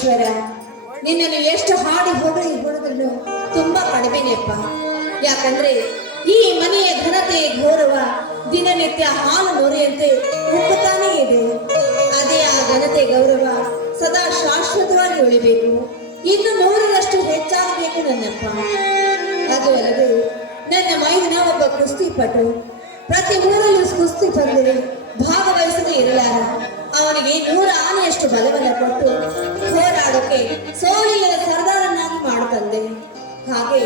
ಈಶ್ವರ, ನಿನ್ನನ್ನು ಎಷ್ಟು ಹಾಡಿ ಹೊಗಳಿದ್ರು ತುಂಬಾ ಕಡಿಮೆನೆಪ್ಪ. ಯಾಕಂದ್ರೆ ಈ ಮನೆಯ ಘನತೆ ಗೌರವ ದಿನನಿತ್ಯ ಹಾಲು ನೊರೆಯಂತೆ ಉಕ್ಕುತ್ತಾನೇ ಇದೆ. ಅದೇ ಆ ಘನತೆ ಗೌರವ ಸದಾ ಶಾಶ್ವತವಾಗಿ ಉಳಿಬೇಕು, ಇನ್ನು 100ರಷ್ಟು ಹೆಚ್ಚಾಗಬೇಕು ನನ್ನಪ್ಪ. ಅದು ಅಲ್ಲದೆ ನನ್ನ ಮೈದಿನ ಒಬ್ಬ ಕುಸ್ತಿಪಟು, ಪ್ರತಿ ಊರಲ್ಲೂ ಕುಸ್ತಿ ಪಂದ್ಯದಲ್ಲಿ ಭಾಗವಹಿಸದೇ ಇರಲಾರ. ಅವನಿಗೆ 100 ಆನೆಯಷ್ಟು ಬಲವನ್ನು ಕೊಟ್ಟು ಹೋರಾಡೋಕೆ ಸೋಲಿಲ್ಲದ ಸರ್ದಾರನ್ನಾಗಿ ಮಾಡುತ್ತಂದೆ. ಹಾಗೆ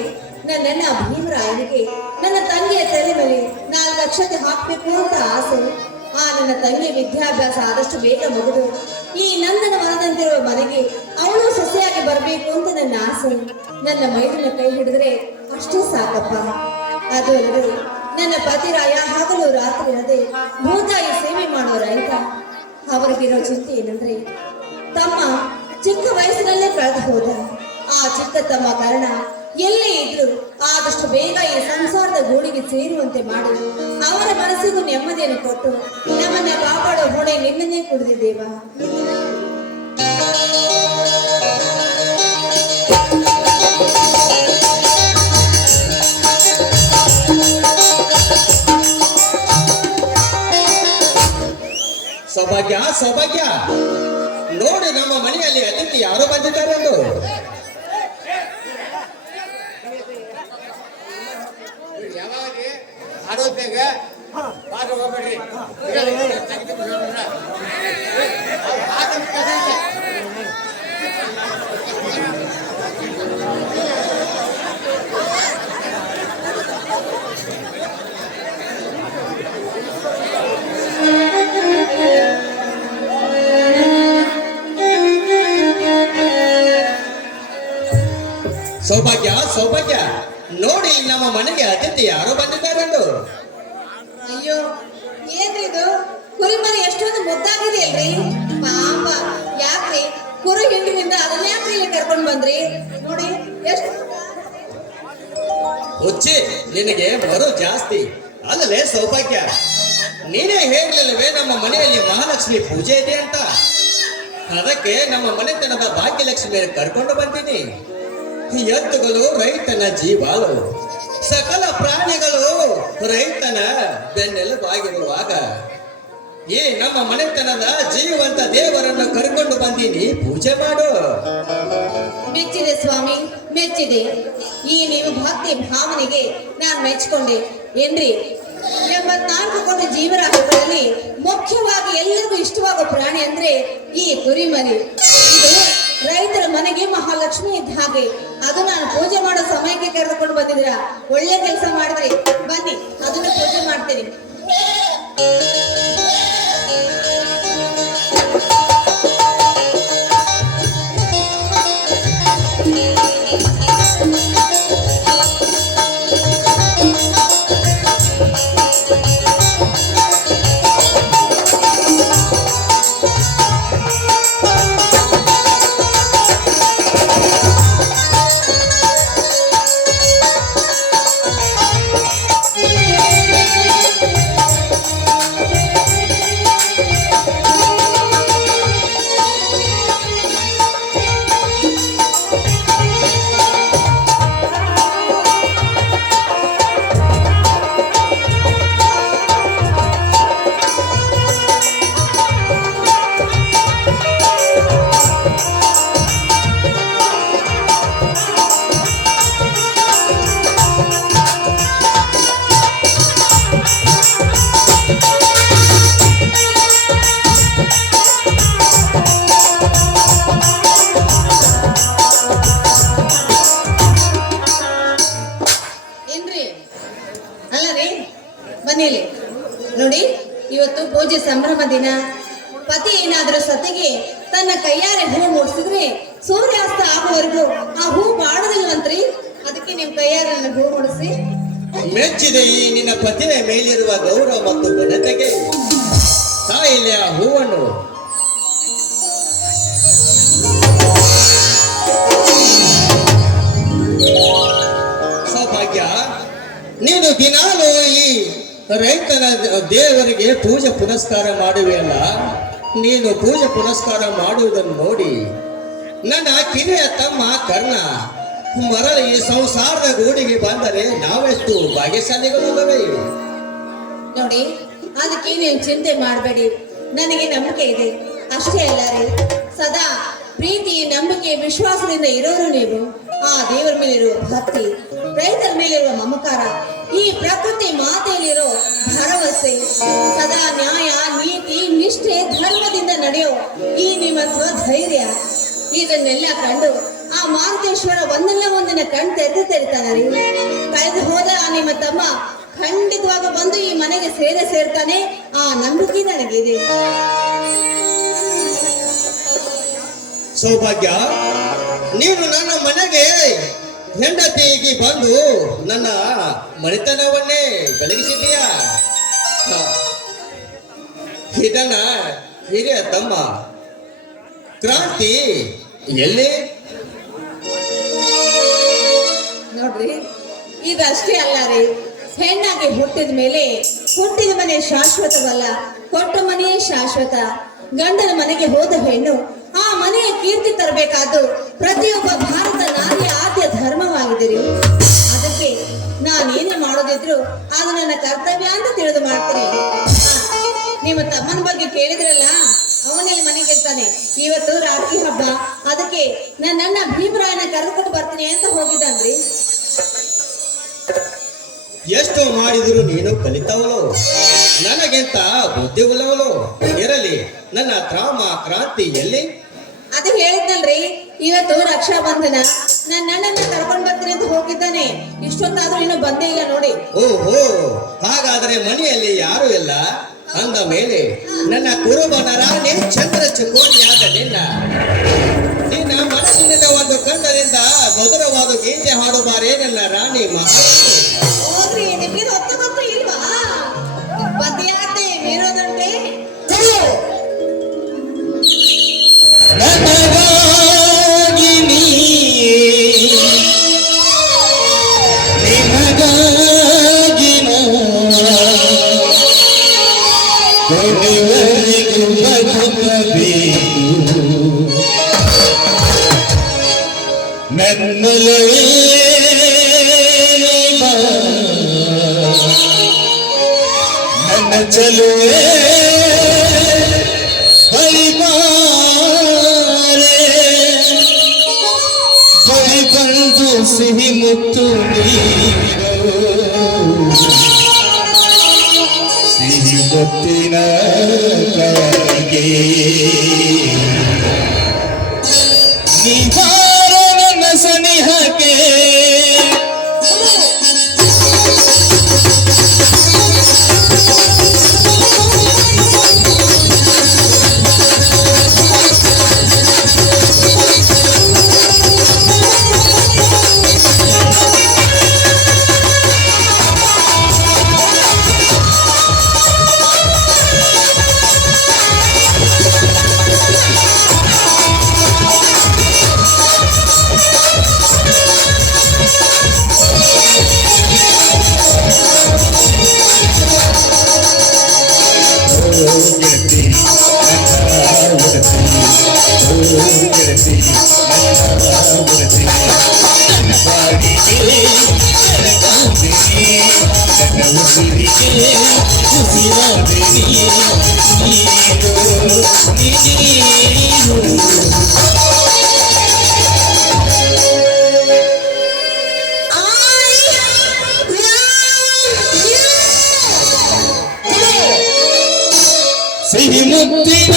ನನ್ನಣ್ಣ ಭೀಮರಾಯನಿಗೆ ನನ್ನ ತಂಗಿಯ ತಲೆ ಮೇಲೆ 4 ಅಕ್ಷತೆ ಹಾಕಬೇಕು ಅಂತ ಆಸೆ. ಆ ನನ್ನ ತಂಗಿಯ ವಿದ್ಯಾಭ್ಯಾಸ ಆದಷ್ಟು ಬೇಗ ಮುಗಿದು ಈ ನಂದನ ವನದಂತಿರುವ ಮನೆಗೆ ಅವಳು ಸೊಸೆಯಾಗಿ ಬರಬೇಕು ಅಂತ ನನ್ನ ಆಸೆ. ನನ್ನ ಮೈದಿನ ಕೈ ಹಿಡಿದ್ರೆ ಅಷ್ಟೇ ಸಾಕಪ್ಪ. ಅದು ಅಲ್ಲದೆ ನನ್ನ ಪತಿರಾಯ ಹಗಲು ರಾತ್ರಿ ಇರದೆ ಭೂತಾಯಿ ಸೇವೆ ಮಾಡೋ ರೈತ. ಅವರಿಗಿರೋ ಚಿಂತೆ ಏನಂದ್ರೆ ತಮ್ಮ ಚಿಕ್ಕ ವಯಸ್ಸಿನಲ್ಲೇ ಕಳೆದು ಹೋದ. ಆ ಚಿಕ್ಕ ತಮ್ಮ ಕಾರಣ ಎಲ್ಲೇ ಇದ್ರು ಆದಷ್ಟು ಬೇಗ ಈ ಸಂಸಾರದ ಗೂಡಿಗೆ ಸೇರುವಂತೆ ಮಾಡಿ ಅವರ ಮನಸ್ಸಿಗೂ ನೆಮ್ಮದಿಯನ್ನು ಕೊಟ್ಟು ನಮ್ಮನ್ನ ಕಾಪಾಡೋ ಹೊಣೆ ನಿನ್ನನ್ನೇ ಕುಡಿದಿದ್ದೇವ. ಸೌಭಾಗ್ಯ, ಸೌಭಾಗ್ಯ, ನೋಡಿ ನಮ್ಮ ಮನೆಯಲ್ಲಿ ಅತಿಥಿ ಯಾರು ಬಂದಿದ್ದಾರೆಂದು. ಸೌಭಾಗ್ಯ, ಸೌಭಾಗ್ಯ, ನೋಡಿ ನಮ್ಮ ಮನೆಗೆ ಅತಿಥಿ ಯಾರು ಬಂದಿದ್ದಾರೆಂದು. ಅಯ್ಯೋ, ಏನ್ರಿದು ಕುರಿಮರಿ ಎಷ್ಟೊಂದು ಮುದ್ದಾಗಿದೆ ಅಲ್ರಿ ಪಾಪ. ಯಾಕ್ರಿ ಕುರಿ ಹಿಂಡಿನಿಂದ ಅದನ್ನ ಯಾಕ್ರಿ ಇಲ್ಲಿ ಕರ್ಕೊಂಡು ಬಂದ್ರಿ? ನೋಡಿ ಎಷ್ಟು ಹುಚ್ಚಿ, ನಿನಗೆ ಮರು ಜಾಸ್ತಿ ಅಲ್ಲಲೇ ಸೌಭಾಗ್ಯ. ನೀನೇ ಹೇಳಲಿಲ್ಲವೇ ನಮ್ಮ ಮನೆಯಲ್ಲಿ ಮಹಾಲಕ್ಷ್ಮಿ ಪೂಜೆ ಇದೆ ಅಂತ? ಅದಕ್ಕೆ ನಮ್ಮ ಮನೆತನದ ಭಾಗ್ಯಲಕ್ಷ್ಮಿ ಕರ್ಕೊಂಡು ಬಂದೀನಿ. ಎತ್ತುಗಳು ರೈತನ ಜೀವಾಳು, ಸಕಲ ಪ್ರಾಣಿಗಳು ರೈತನ ಬೆನ್ನೆಲುಬಾಗಿರುವಾಗ ಈ ನಮ್ಮ ಮನೆತನದ ಜೀವಂತ ದೇವರನ್ನು ಕರ್ಕೊಂಡು ಬಂದೀನಿ, ಪೂಜೆ ಮಾಡು. ಮೆಚ್ಚಿದೆ ಸ್ವಾಮಿ, ಮೆಚ್ಚಿದೆ. ಈ ನೀವು ಭಕ್ತಿ ಭಾವನೆಗೆ ನಾನು ಮೆಚ್ಚಿಕೊಂಡೆ ಏನ್ರಿ. 84 ಕೋಟಿ ಜೀವರಾಶಿಗಳಲ್ಲಿ ಮುಖ್ಯವಾಗಿ ಎಲ್ಲರಿಗೂ ಇಷ್ಟವಾಗೋ ಪ್ರಾಣಿ ಅಂದ್ರೆ ಈ ಕುರಿಮರಿ. ಇದು ರೈತರ ಮನೆಗೆ ಮಹಾಲಕ್ಷ್ಮಿ ಇದ್ದ ಹಾಗೆ. ಅದು ನಾನು ಪೂಜೆ ಮಾಡೋ ಸಮಯಕ್ಕೆ ಕರೆದುಕೊಂಡು ಬಂದಿದ್ರ ಒಳ್ಳೆ ಕೆಲಸ ಮಾಡಿದ್ರಿ. ಬನ್ನಿ, ಅದನ್ನ ಪೂಜೆ ಮಾಡ್ತೀನಿ. ಮನೇಲಿ ನೋಡಿ, ಇವತ್ತು ಪೂಜೆ ಸಂಭ್ರಮ ದಿನ. ಪತಿ ಏನಾದ್ರೂ ಸತಿಗೆ ತನ್ನ ಕೈಯಾರೆ ಹೂ ಮೂಡಿಸಿದ್ರೆ ಸೂರ್ಯಾಸ್ತ ಆಗುವವರೆಗೂ ಆ ಹೂ ಬಾಡದಿಲ್ವಂತ್ರಿ. ಅದಕ್ಕೆ ನಿಮ್ ಕೈಯಾರೆ ನನ್ನ ಹೂ ಮೂಡಿಸಿ. ಮೆಚ್ಚಿದೆ ಈ ನಿನ್ನ ಪತಿಯ ಮೇಲಿರುವ ಗೌರವ ಮತ್ತು ಘನತೆಗೆ. ತಾಯಿಲೆ ಆ ಹೂವನ್ನು. ಸೌಭಾಗ್ಯ, ನೀನು ದಿನಾಲೂ ಈ ರೈತನ ದೇವರಿಗೆ ಪೂಜೆ ಪುನಸ್ಕಾರ ಮಾಡುವೆಯಲ್ಲ. ನೀನು ಪೂಜೆ ಪುನಸ್ಕಾರ ಮಾಡುವುದನ್ನು ನೋಡಿ ನನ್ನ ಕಿರಿಯ ತಮ್ಮ ಕರ್ಣ ಮರಳಿ ಸಂಸಾರದ ಗೂಡಿಗೆ ಬಂದರೆ ನಾವೆಷ್ಟು ಭಾಗ್ಯಶಾಲಿಗಳಲ್ಲವೇ. ನೋಡಿ, ಅದಕ್ಕೆ ನೀವು ಚಿಂತೆ ಮಾಡಬೇಡಿ, ನನಗೆ ನಂಬಿಕೆ ಇದೆ. ಅಷ್ಟೇ ಅಲ್ಲ ರೀ, ಸದಾ ಪ್ರೀತಿ, ನಂಬಿಕೆ, ವಿಶ್ವಾಸದಿಂದ ಇರೋರು ನೀವು. ಆ ದೇವರ ಮೇಲಿರುವ ಭಕ್ತಿ, ರೈತರ ಮೇಲಿರುವ ಮಮಕಾರ, ಈ ಪ್ರಕೃತಿ ಮಾತೆಯಲ್ಲಿರೋ ಭರವಸೆ, ಸದಾ ನ್ಯಾಯ, ನೀತಿ, ನಿಷ್ಠೆ, ಧರ್ಮದಿಂದ ನಡೆಯೋ ಈ ನಿಮ್ಮ ಸ್ವಧೈರ್ಯ, ಇದನ್ನೆಲ್ಲ ಕಂಡು ಆ ಮಾರುತೇಶ್ವರ ಒಂದಲ್ಲ ಒಂದಿನ ಕಣ್ ತೆರೀತಾನ ರೀ. ಕಳೆದು ಹೋದ ಆ ನಿಮ್ಮ ತಮ್ಮ ಖಂಡಿತವಾಗ ಬಂದು ಈ ಮನೆಗೆ ಸೇರ್ತಾನೆ, ಆ ನಂಬಿಕೆ ನನಗಿದೆ. ಸೌಭಾಗ್ಯ, ನೀನು ನನ್ನ ಮನೆಗೆ ಹೆಂಡತಿಗೆ ಬಂದು ನನ್ನ ಮನೆತನವನ್ನೇ ಬೆಳಗಿಸಿದೀಯಾ. ಇದನ್ನ ಹಿರಿಯ ತಮ್ಮ ಕ್ರಾಂತಿ ಎಲ್ಲಿ? ನೋಡ್ರಿ, ಇದಷ್ಟೇ ಅಲ್ಲ ರೀ, ಹೆಣ್ಣಾಗಿ ಹುಟ್ಟಿದ ಮೇಲೆ ಹುಟ್ಟಿದ ಮನೆ ಶಾಶ್ವತವಲ್ಲ, ಕೊಟ್ಟ ಮನೆಯೇ ಶಾಶ್ವತ. ಗಂಡನ ಮನೆಗೆ ಹೋದ ಹೆಣ್ಣು ಆ ಮನೆಯ ಕೀರ್ತಿ ತರಬೇಕಾದ್ದು ಪ್ರತಿಯೊಬ್ಬ ಭಾರತ ನಾರಿಯ ಆದ್ಯ ಧರ್ಮವಾಗಿದ್ದೀರಿ. ಅದಕ್ಕೆ ನಾನೇನೇ ಮಾಡೋದಿದ್ರು ಅದು ನನ್ನ ಕರ್ತವ್ಯ ಅಂತ ತಿಳಿದು ಮಾಡ್ತೀನಿ. ನಿಮ್ಮ ತಮ್ಮನ ಬಗ್ಗೆ ಕೇಳಿದ್ರಲ್ಲ, ಅವನಲ್ಲಿ ಮನೆಗೆ ಇರ್ತಾನೆ. ಇವತ್ತು ರಾಖಿ ಹಬ್ಬ, ಅದಕ್ಕೆ ನನ್ನ ಭೀಮರಾಯನ ಕರೆದುಕೊಂಡು ಬರ್ತೀನಿ ಅಂತ ಹೋಗಿದ್ದಾನ್ರಿ. ಎಷ್ಟು ಮಾಡಿದ್ರು ನೀನು ಕಲಿತವಳು, ನನಗಿಂತ ಬುದ್ಧಿವುಳ್ಳವಳು. ಇರಲಿ, ನನ್ನ ತ್ರಾಮ ಕ್ರಾಂತಿ ಎಲ್ಲಿ? ಅದು ಹೇಳಿದ್ನಲ್ರಿ, ಇವತ್ತು ರಕ್ಷಾ ಬಂಧನ, ನನ್ನ ಅಣ್ಣನ ಕರ್ಕೊಂಡ್ ಬರ್ತೀನಿ ಅಂತ ಹೋಗಿದ್ದಾನೆ. ಇಷ್ಟೊತ್ತಾದ್ರೂ ಇನ್ನೂ ಬಂದೇ ಇಲ್ಲ ನೋಡಿ. ಓಹೋ, ಹಾಗಾದ್ರೆ ಮನೆಯಲ್ಲಿ ಯಾರು ಇಲ್ಲ ಅಂದ ಮೇಲೆ ನನ್ನ ಕುರುಬನ ರಾಣಿ ಚಂದ್ರ ಚಕೋರಿಯಾದ ನಿನ್ನ ಮನಸ್ಸಿನಿಂದ ಒಂದು ಕಂಡರಿಂದ ಮಧುರವಾದ ಗೀತೆ ಹಾಡುವಾರೇ ನನ್ನ ರಾಣಿ ಮಹಾರಾಣಿ. ಹೋಗ್ರಿ, ನಿಮ್ಗೆ ಗೊತ್ತು ಇಲ್ವಾ? ಪತಿಯಾತೆ ಮೀರೋದಂತೆ ನನಗಾಗಿ ನಿನಗಾಗಿ ಕೊನೆವರೆಗೂ ಬದುಕಬೇಕು. ನನ್ನೊಲವೇ ನನ್ನ ಚಲುವೆ ಬಂದು ಸಿಹಿ ಮುತ್ತು ನೀರು, ಸಿಹಿ ಮುತ್ತಿನ ಕೈಗೆ ನಿವಾರ ನನ್ನ ಸನಿಹಕ್ಕೆ. ಸಿಹಿ ಮುತ್ತಿನ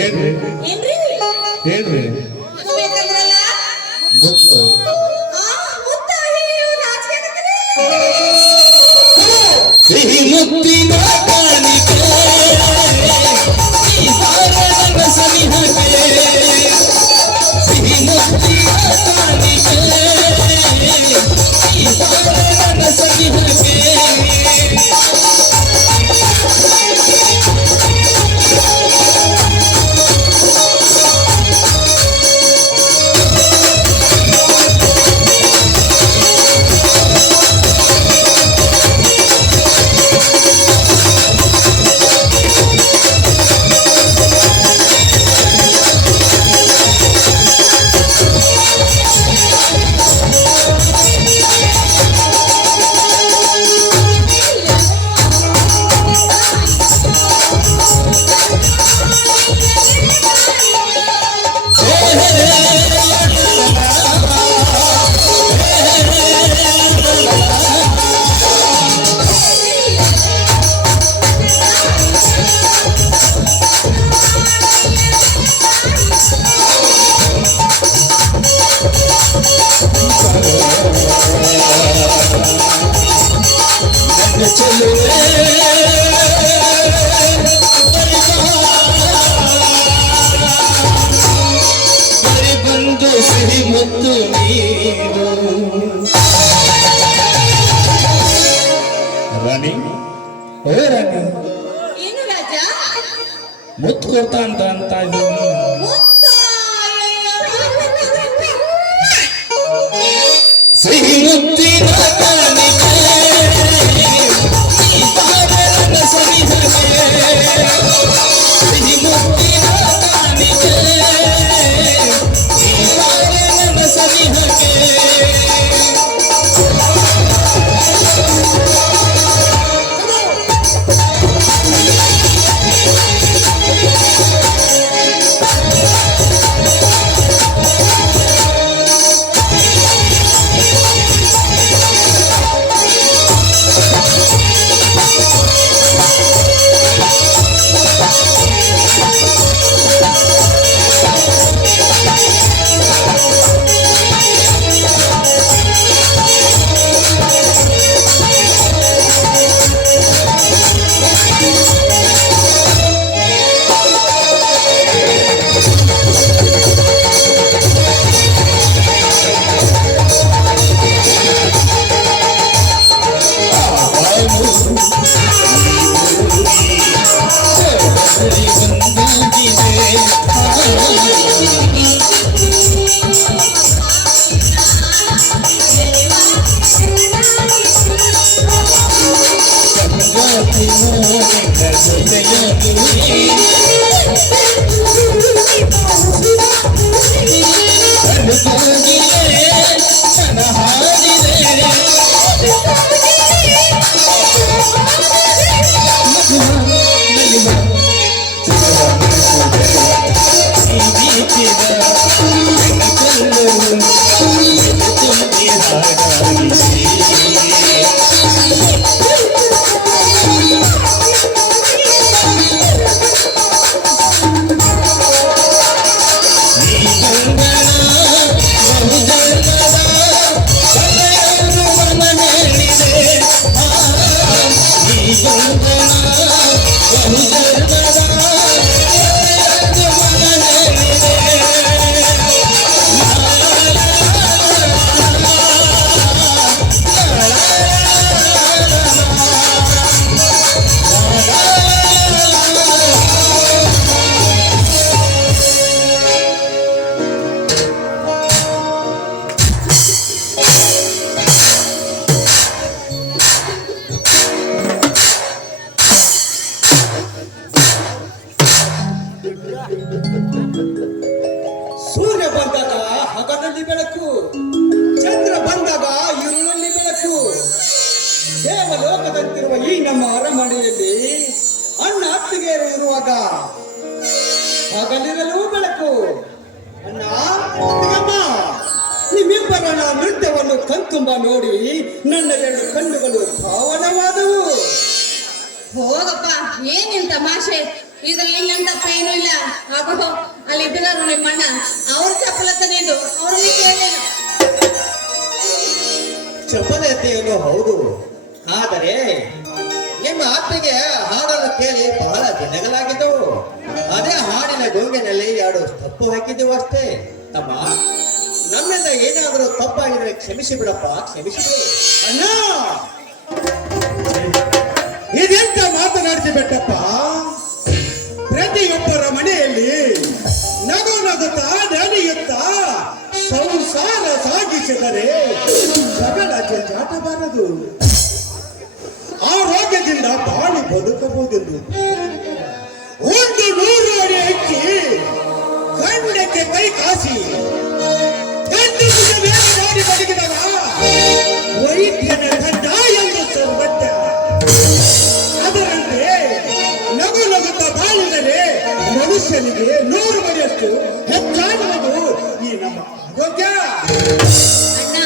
ಏನ್ರಿ ಹೇಳ್ರಿ. ಬೇಕಂದ್ರಲ್ಲ ಮುತ್ತು ಮುತ್ತ, ಅಯ್ಯೋ, ನಾಚಿಕೆ ಆಗತ್ತಲ್ಲ. ಸಿಹಿ ಮುತ್ತು ನೀನು ರಾಣಿ ಓ ರಾಣಿ ಏನು ರಾಜ? ಮುತ್ತು ಕೊಡ್ತಾ ಅಂತ ಇದ್ದೀನಿ. ಮುತ್ತು! ಸಿಹಿ ಮುತ್ತಿನ ಕಾಣಿಕೆ ಈ ತಾರನ ಸನಿಹಕ್ಕೆ. ಸಿಹಿ ಮುತ್ತಿನ ಕಾಣಿಕೆ ಈ ತಾರನ ಸನಿಹಕ್ಕೆ. ಸೂರ್ಯ ಬಂದಾಗ ಹಗಲಲ್ಲಿ ಬೆಳಕು, ಚಂದ್ರ ಬಂದಾಗ ഇരുಳಲ್ಲಿ ಬೆಳಕು. ದೇವಲೋಕದಂತಿರುವ ಈ ನಮ್ಮ ಅರಮನೆಯಲ್ಲಿ ಅಣ್ಣ ಅತ್ತಿಗೆಯರು ಇರುವಾಗ ಹಗಲಿರಲು ಬೆಳಕು. ಅಣ್ಣ ಅತ್ತಿಗೆಮ್ಮ, ನಿಮ್ಮಿಬ್ಬರ ನೃತ್ಯವನ್ನು ಕಣ್ತುಂಬ ನೋಡಿ ನನ್ನ ಎರಡು ಕಣ್ಣುಗಳು ಪಾವನವಾದವು. ಹೋಗಪ್ಪ, ಏನ್ ನಿನ್ ತಮಾಷೆ? ಇದ್ರಲ್ಲಿ ನನ್ ತಪ್ಪ ಏನೂ ಇಲ್ಲ. ಆಗೋ ಅಲ್ಲಿ ಇದ್ದರು ನಿಮ್ಮಣ್ಣ, ಅವ್ರ ಚಪ್ಪಲತ್ತನೇ ಇದು, ಅವ್ರಲ್ಲಿ ಕೇಳೇನು. ಚಪಲತೆಯನ್ನು ಹೌದು, ಆದರೆ ನಿಮ್ಮ ಅತ್ತೆಗೆ ಹಾಡನ್ನು ಕೇಳಿ ಬಹಳ ದಿನಗಳಾಗಿದ್ದವು. ಅದೇ ಹಾಡಿನ ಗೋಂಗಿನಲ್ಲಿ ಎರಡು ತಪ್ಪು ಹಾಕಿದ್ದೆವು ಅಷ್ಟೇ. ತಮ್ಮ, ನಮ್ಮಿಂದ ಏನಾದರೂ ತಪ್ಪಾಗಿದ್ರೆ ಕ್ಷಮಿಸಿ ಬಿಡಪ್ಪ, ಕ್ಷಮಿಸಿ ಬಿಡು. ಅಣ್ಣ, ಇದೆಂತ ಮಾತನಾಡ್ತಿ ಬೆಟ್ಟಪ್ಪ? ಪ್ರತಿಯೊಬ್ಬರ ಮನೆಯಲ್ಲಿ ನಗು ನಗುತ್ತಾ ನಲಿಯುತ್ತಾ ಸಂಸಾರ ಸಾಗಿಸಿದರೆ ಜಗಳ ಜಂಜಾಟಬಾರದು, ಆರೋಗ್ಯದಿಂದ ಬಾಳಿ ಬದುಕಬಹುದೆಂದು. 100 ಅಡಿ ಎತ್ತಿ ಖಂಡಕ್ಕೆ ಕೈ ಕಾಸಿ ಮಾಡಿ ಬದುಕಿದಾಗ ವೈದ್ಯನ ಗಡ್ಡ ಎಂದು ಸರ್ವಜ್ಞ. ಅದರಂತೆ ನಗು ನಗುತ್ತಾ ಬಾಳಿದರೆ ಮನುಷ್ಯನಿಗೆ 100 ಮಡಿಯಷ್ಟು ಹೆಚ್ಚಾಗುವುದು ಈ ನಮ್ಮ ಆರೋಗ್ಯ. ಅಣ್ಣ,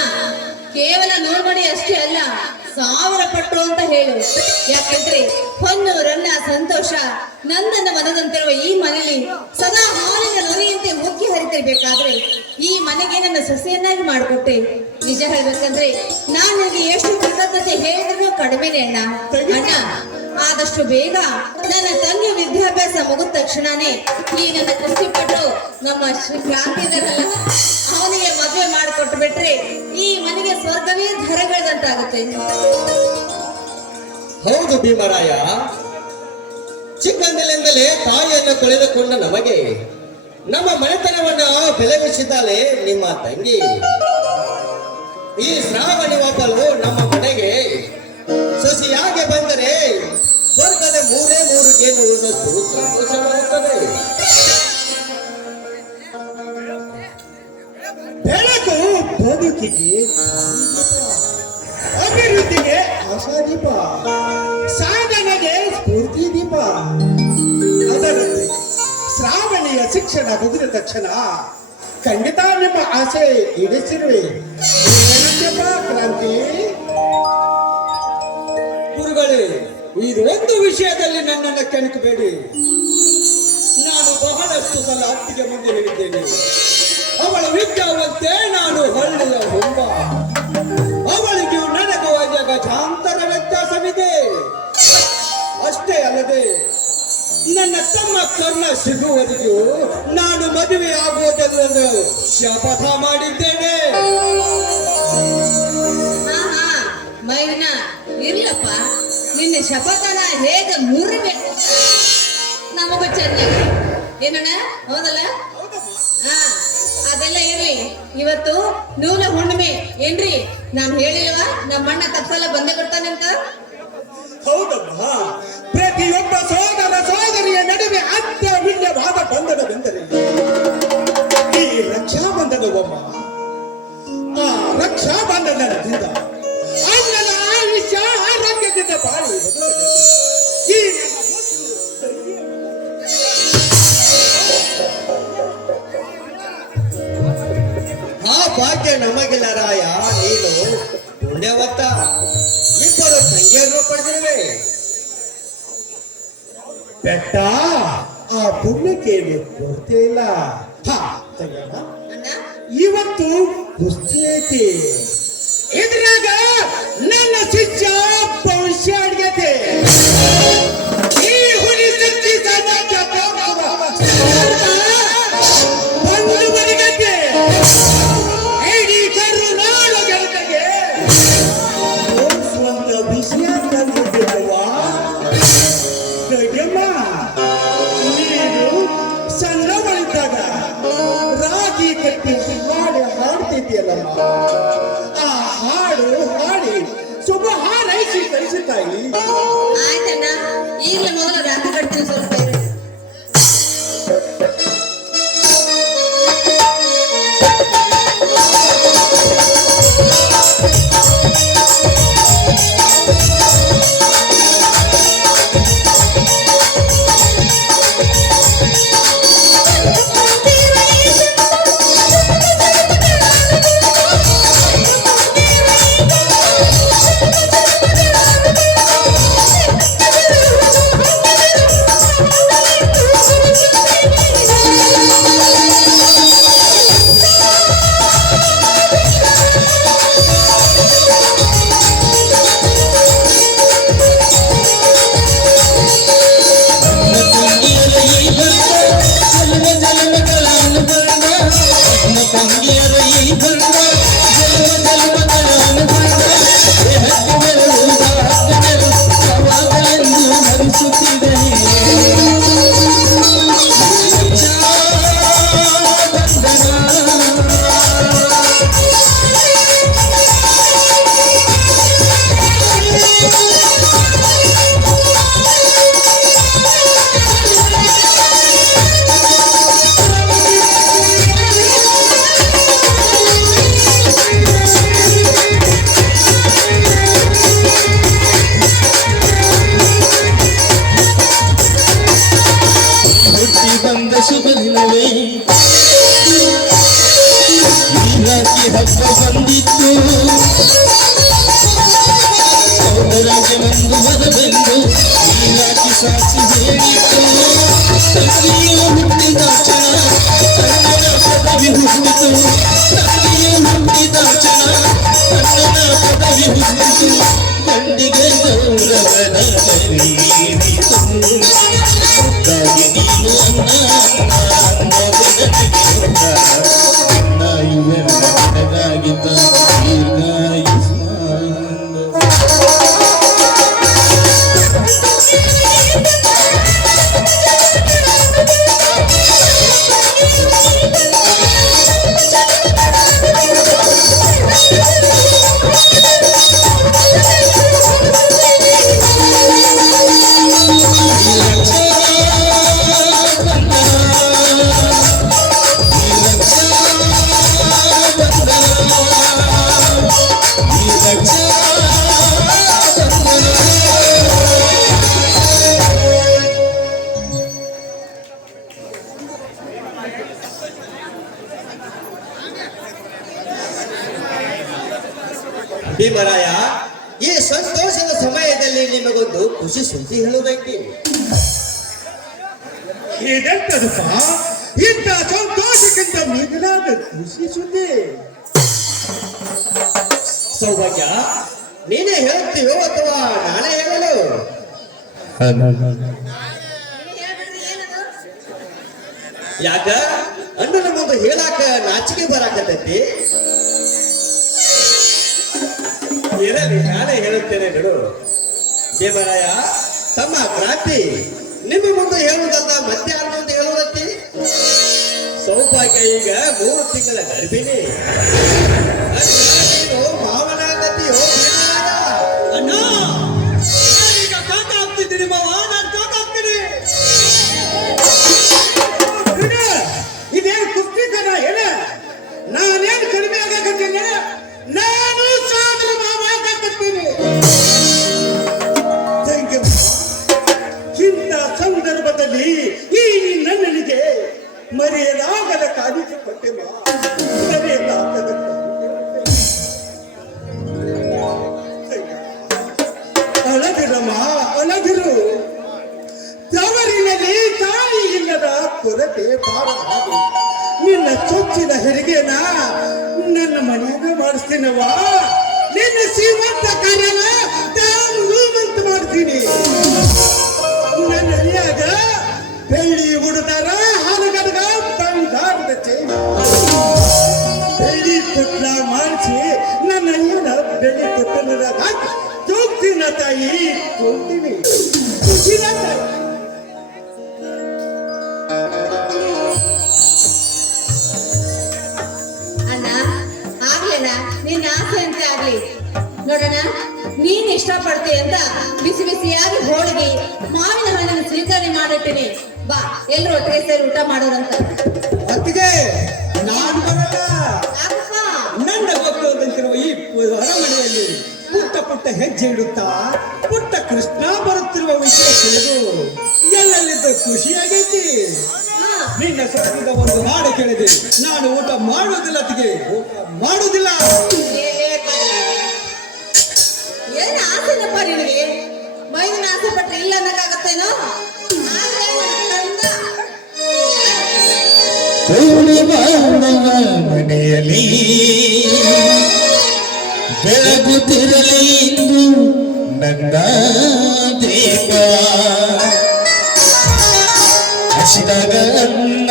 ಕೇವಲ 100 ಮಡಿ ಅಷ್ಟೇ ಅಲ್ಲ, 1000 ಪಟ್ಟು ಅಂತ ಹೇಳು. ಯಾಕಂದ್ರೆ ಹೊನ್ನೂರನ್ನ ಸಂತೋಷ ನಂದನ ಮನದಂತಿರುವ ಈ ಮನೆಯಲ್ಲಿ ಸದಾ ಹಾಲಿನ ನೊರೆಯಂತೆ ಉಕ್ಕಿ ಹರಿತಿರ್ಬೇಕಾದ್ರೆ ಈ ಮನೆಗೆ ನನ್ನ ಸೊಸೆಯನ್ನಾಗಿ ಮಾಡಿಕೊಟ್ಟೆ. ನಿಜ ಹೇಳ್ಬೇಕಂದ್ರೆ ನಾನು ನಿನಗೆ ಎಷ್ಟು ಕೃತಜ್ಞತೆ ಹೇಳಿದ್ರು ಕಡಿಮೆನೆ ಅಣ್ಣ. ಅಣ್ಣ, ಆದಷ್ಟು ಬೇಗ ನನ್ನ ತಂಗಿ ವಿದ್ಯಾಭ್ಯಾಸ ಮುಗಿದ ತಕ್ಷಣನೇ ಈ ನನ್ನ ಕೃಷಿಪಟ್ಟು ನಮ್ಮ ಶ್ರೀ ಕ್ರಾಂತಿ ಇದಾರಲ್ಲ ಅವನಿಗೆ ಮದುವೆ ಮಾಡಿಕೊಟ್ಟು ಬಿಟ್ರೆ ಈ ಮನೆಗೆ ಸ್ವರ್ಗವೇ ಧರೆಗಳದಂತಾಗುತ್ತೆ. ಹೌದು ಭೀಮರಾಯ, ಚಿಕ್ಕಂದಿನಿಂದಲೇ ತಾಯಿಯನ್ನು ಕಳೆದುಕೊಂಡ ನಮಗೆ ನಮ್ಮ ಮನೆತನವನ್ನು ಬೆಳಗಿಸಿದ್ದಾಳೆ ನಿಮ್ಮ ತಂಗಿ. ಈ ಶ್ರಾವಣಿ ಒಬ್ಬಳು ನಮ್ಮ ಮನೆಗೆ ಸೊಸೆಯಾಗಿ ಬಂದರೆ ಸ್ವರ್ಗದ ಮೂರೇ ಮೂರು ಗೇನು ಉಳಿದಷ್ಟು ಸಂತೋಷವಾಗುತ್ತದೆ. ಬೆಳಕು ಬದುಕಿಗೆ ಅಭಿವೃದ್ಧಿಗೆ ಆಶಾದೀಪ, ಸಾಧನೆಗೆ ಸ್ಫೂರ್ತಿ ದೀಪ. ಅದರಂತೆ ಶ್ರಾವಣಿಯ ಶಿಕ್ಷಣ ಮುಗಿದ ತಕ್ಷಣ ಖಂಡಿತ ನಿಮ್ಮ ಆಸೆ ಈಡೇರಿಸಿರುವೆ. ಏನಂತೆಪ್ಪ ಕ್ರಾಂತಿ? ಗುರುಗಳೇ, ಇದೊಂದು ವಿಷಯದಲ್ಲಿ ನನ್ನನ್ನು ಕೆಣಕಬೇಡಿ. ನಾನು ಬಹಳಷ್ಟು ಸಲ ಅತ್ತಿಗೆ ಮುಂದೆ ಹೇಳಿದ್ದೇನೆ, ಅವಳ ವಿದ್ಯಾವಂತೆ, ನಾನು ಹಳ್ಳಿಯ ಹೊಂಬ. ಅವಳಿಗೂ ನನಗೂ ಗಜಾಂತರ ವ್ಯತ್ಯಾಸವಿದೆ. ಅಷ್ಟೇ ಅಲ್ಲದೆ ನನ್ನ ತಮ್ಮ ಕರ್ಣ ಸಿಗುವವರೆಗೂ ನಾನು ಮದುವೆ ಆಗುವುದೆಂದು ಶಪಥ ಮಾಡಿದ್ದೇನೆ. ಮೈನ ಇರ್ಲಪ್ಪ, ನಿನ್ನ ಶಪಥನ ಹೇಗೆ ಮುರಿಬೇಕು ನಮಗೂ ಚೆನ್ನಾಗಿ ಏನಣ್ಣ, ಹೌದಲ್ಲ? ಹಾ, ಅದೆಲ್ಲ ಇರ್ಲಿ. ಇವತ್ತು ನೂಲ ಹುಣ್ಣಿಮೆ ಏನ್ರಿ? ನಾನು ಹೇಳಿಲ್ವಾ ನಮ್ಮಣ್ಣ ತಪ್ಪಲ್ಲ ಬಂದೇ ಬರ್ತಾನಂತ? ಹೌದಮ್ಮ, ಪ್ರತಿಯೊಬ್ಬ ಸೋದರ ಸೋದರಿಯ ನಡುವೆ ಅತ್ಯಮೂಲ್ಯವಾದ ಬಂಧನವೆಂದರೆ ಈ ರಕ್ಷಾಬಂಧನವಮ್ಮ. ಆ ರಕ್ಷಾಬಂಧನದಿಂದ ಅಣ್ಣನ ಆಯುಷ್ಯ ಆರೋಗ್ಯದಿಂದ ಬಾಳಿ ಈ ಆ ಭಾಗ್ಯ ನಮಗಿಲ್ಲ ರಾಯ. ನೀನು ಪುಣ್ಯವತ್ತ, ಇಬ್ಬರು ತಂಗಿಯನ್ನು ಪಡೆದಿರುವೆ. ಬೆಟ್ಟ ಆ ಪುಣ್ಯಕ್ಕೆ ಕೊರತೆ ಇಲ್ಲ. ಹಾ ತಂಗಣ್ಣ, ಅಣ್ಣ ಇವತ್ತು ಕುಸ್ತಿ ಐತಿ. ಇದ್ರಾಗ ನನ್ನ ಶಿಷ್ಯ ಭವಿಷ್ಯ ಅಡ್ಗತೆ. ಈ ಹುಲಿ ಶಕ್ತಿ ಬಂದು ಬರಿಗತ್ತೆ. ಇಡೀ ಕರುನಾಡು ಗೆಳತಿಗೆ ತೋರಿಸುವಂತ ವಿಷಯ ತಂದಿದ್ದೆವಾ. ಗಡ್ಯಮ್ಮ, ನೀನು ಸಣ್ಣವಳಿದ್ದಾಗ ರಾಗಿ ಕಟ್ಟಿ ಹಾಡು ಹಾಡ್ತಿದ್ಯಲ್ಲಮ್ಮ. ಆ ಹಾಡು ಹಾಡಿ ಶುಭ ಹಾರೈಸಿ ಕಳಿಸಿ ತಾಯಿ. ಆಯ್ತಣ್ಣ, ಈಗಲೇ ಮೊದಲು ರಾತ್ರಿ ಕಟ್ತೀನಿ ಸ್ವಲ್ಪ ಇರು. ಶುಭದಿನವೇ ರಾಖಿ ಹಬ್ಬ ಬಂದಿತ್ತು. ಸೋದರಗೆ ಒಂದು ಬರಬೆಂದು ಈ ರಾಖಿ ಸಾಕ್ಷಿ ಹೇಳಿತ್ತು. ತಂಗಿಯು ಹುಟ್ಟಿದ ಕ್ಷಣ ಕನ್ನಡ ಪದವಿ ಹುಟ್ಟಿತು. ತಂಗಿಯು ಹುಟ್ಟಿದ ಕ್ಷಣ ಕನ್ನಡ ಪದವಿ ಹುಟ್ಟಿತು. ಗಂಡಿಗೆ ಗೌರವದ ಕವಿ ಭೀಮರಾಯ, ಈ ಸಂತೋಷದ ಸಮಯದಲ್ಲಿ ನಿಮಗೊಂದು ಖುಷಿ ಸುದ್ದಿ ಹೇಳುವುದಕ್ಕೆ. ಇದೆಂತದಪ್ಪ ಇಂಥ ಸಂತೋಷಕ್ಕಿಂತ ಮಿಗಿಲಾದ ಖುಷಿ ಸುದ್ದಿ? ಸೌಭಾಗ್ಯ, ನೀನೇ ಹೇಳುತ್ತೀವೋ ಅಥವಾ ನಾನೇ ಹೇಳಲು? ಯಾಕ ಅಣ್ಣನ ಮುಂದೆ ಹೇಳಾಕ ನಾಚಿಕೆ ಬರಾಕತೈತಿ? ಇರಲಿ, ನಾನೇ ಹೇಳುತ್ತೇನೆ ನೋಡು. ಭೀಮರಾಯ, ತಮ್ಮ ಕ್ರಾಂತಿ ನಿಮ್ಮ ಮುಂದೆ ಹೇಳುವುದಲ್ಲ, ಮತ್ತೆ ಯಾರ ಮುಂದೆ ಹೇಳುವುದಕ್ಕೆ? ಸೌಭಾಗ್ಯ ಈಗ 3 ತಿಂಗಳ ಗರ್ಭಿಣಿ. ಅಣ್ಣ, ನೀನು ಮಾವನಾಗತ್ತೀಯೋ ಭೀಮರಾಯ? ಅಣ್ಣ, ನಾನೀಗ ಕಾಕ ಆಗ್ತಿದ್ದೀನಿ ಮಾವ, ನಾನು ಕಾಕ ಆಗ್ತೀನಿ. ಇದೇನು ಪುಸ್ತಕನ ಏನ? ನಾನೇನು ಕಡಿಮೆ ಆಗಕತ್ತೀನಿ? ನಾನು ಸಾಧನ ಮಾವ ಆಗಕತ್ತೀನಿ. ಇಂಥ ಸಂದರ್ಭದಲ್ಲಿ ಈ ನನ್ನನಿಗೆ ಮರೆಯಲಾಗದ ಕಾಣಿಕೆ ಕೊಟ್ಟೆ ಮಾ, ಮರೆಯಲಾಗದ ಅಳದಿರಮ್ಮ, ಅಳದಿರು. ತವರಿನಲ್ಲಿ ತಾಯಿ ಇಲ್ಲದ ಕೊರತೆ ಬಾರದು. ನಿನ್ನ ಚೊಚ್ಚಿನ ಹೆರಿಗೆನ ನನ್ನ ಮನೆಯಾಗ ಮಾಡಿಸ್ತೀನವ್ವ. ನಿನ್ನ ಶ್ರೀಮಂತ ಕಾರ್ಯನ ನಾನು ಶ್ರೀಮಂತ ಮಾಡ್ತೀನಿ. ನನ್ನ ಮನೆಯಾಗ ಬೆಳ್ಳಿ ಉಡುತ್ತಾರ, ಹಾಲುಗಡಗ ಬಂಗಾರದ ಚೈನ, ಬೆಳ್ಳಿ ತೊಟ್ಲ ಮಾಡಿಸಿ ನನ್ನ ಅಯ್ಯನ ಬೆಳ್ಳಿ ತೊಟ್ಟಲದಾಗ ಹಾಕಿ ತೂಗ್ತೀನ ತಾಯಿ, ತೂಗ್ತೀನಿ. ಖುಷಿನ ತಾಯಿ. ಅಣ್ಣ, ಆಗ್ಲೇನ ನಿನ್ನ ಆಸೆ ಅಂತ ಆಗ್ಲಿ. ನೋಡೋಣ, ನೀನ್ ಇಷ್ಟಪಡ್ತೀಯ ಅಂತ ಬಿಸಿ ಬಿಸಿಯಾಗಿ ಹೋಳಿಗೆ ಮಾವಿನ ಹಣ್ಣಿನ ಸ್ವೀಕರಣೆ ಮಾಡಿಟ್ಟಿನಿ. ಬಾ, ಎಲ್ರು ಒಟ್ಟಿಗೆ ಸೇರಿ ಊಟ ಮಾಡೋರಂತ. ಅತ್ತಿಗೆ, ನಾನು ಬರಲ್ಲ. ಯಾಕಪ್ಪ? ನನ್ನ ಮಕ್ಕಳಂತಿರುವ ಈ ಅರಮನೆಯಲ್ಲಿ ಪುಟ್ಟ ಪುಟ್ಟ ಹೆಜ್ಜೆ ಇಡುತ್ತಾ ಪುಟ್ಟ ಕೃಷ್ಣ ಬರುತ್ತಿರುವ ವಿಷಯ ತಿಳಿದು ಎಲ್ಲೆಲ್ಲಿದ್ದ ಖುಷಿಯಾಗೈತಿ. ಹಾ, ನಿನ್ನ ಸೊಕ್ಕಿದ ಒಂದು ಹಾಡು ಕೇಳಿದೆ. ನಾನು ಊಟ ಮಾಡುವುದಿಲ್ಲ ಅತ್ತಿಗೆ, ಊಟ ಮಾಡುವುದಿಲ್ಲ. ಏನ್ ಆಸೆನಪ್ಪ ನಿನಗೆ? ಮೈದಿನ ಆಸೆ ಪಟ್ರೆ ಇಲ್ಲ ಅನ್ನಕ್ಕಾಗತ್ತೇನೋ? ಕೋಳಿ ಬಾಳುವ ಮನೆಯಲ್ಲಿ ಬೆಳಗುತ್ತಿರಲಿ ಇಂದು ನನ್ನ ದೀಪ. ಹಸಿದಾಗ ಅನ್ನ,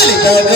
ಅಲಿದಾಗ